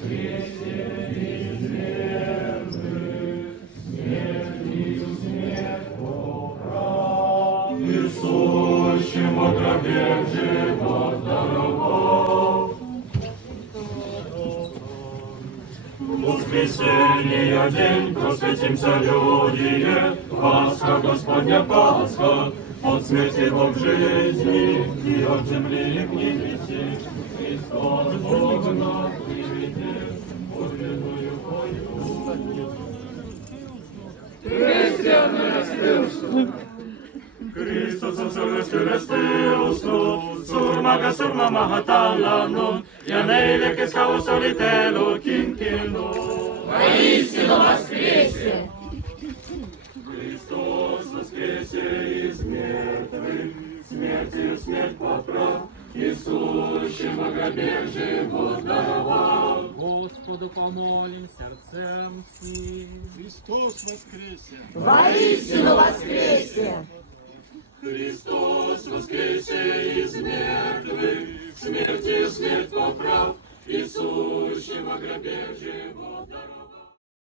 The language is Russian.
воскресе из мертвых, смертью смерть поправ. И сущим во гробе живот даровал. Воскресенье день, просветимся люди, Пасха, Господня Пасха, от смерти Бог жизни, и от земли к небеси. Христос Бог нас приведет, подлинную пою. Kristus on surnuist üles tõusnud, surmaga surmama tallanud ja neile, kes kaus olid elu kinkinud. Воистину воскресе! Христос воскресе из мертвых, смертью смерть поправ, и сущим во гробе живот даровал. Господу помолим сердцем всем. Христос воскресе! Воистину воскресе! Христос воскресе из мертвых, смертью смерть поправ, и сущим во гробе живот даровал.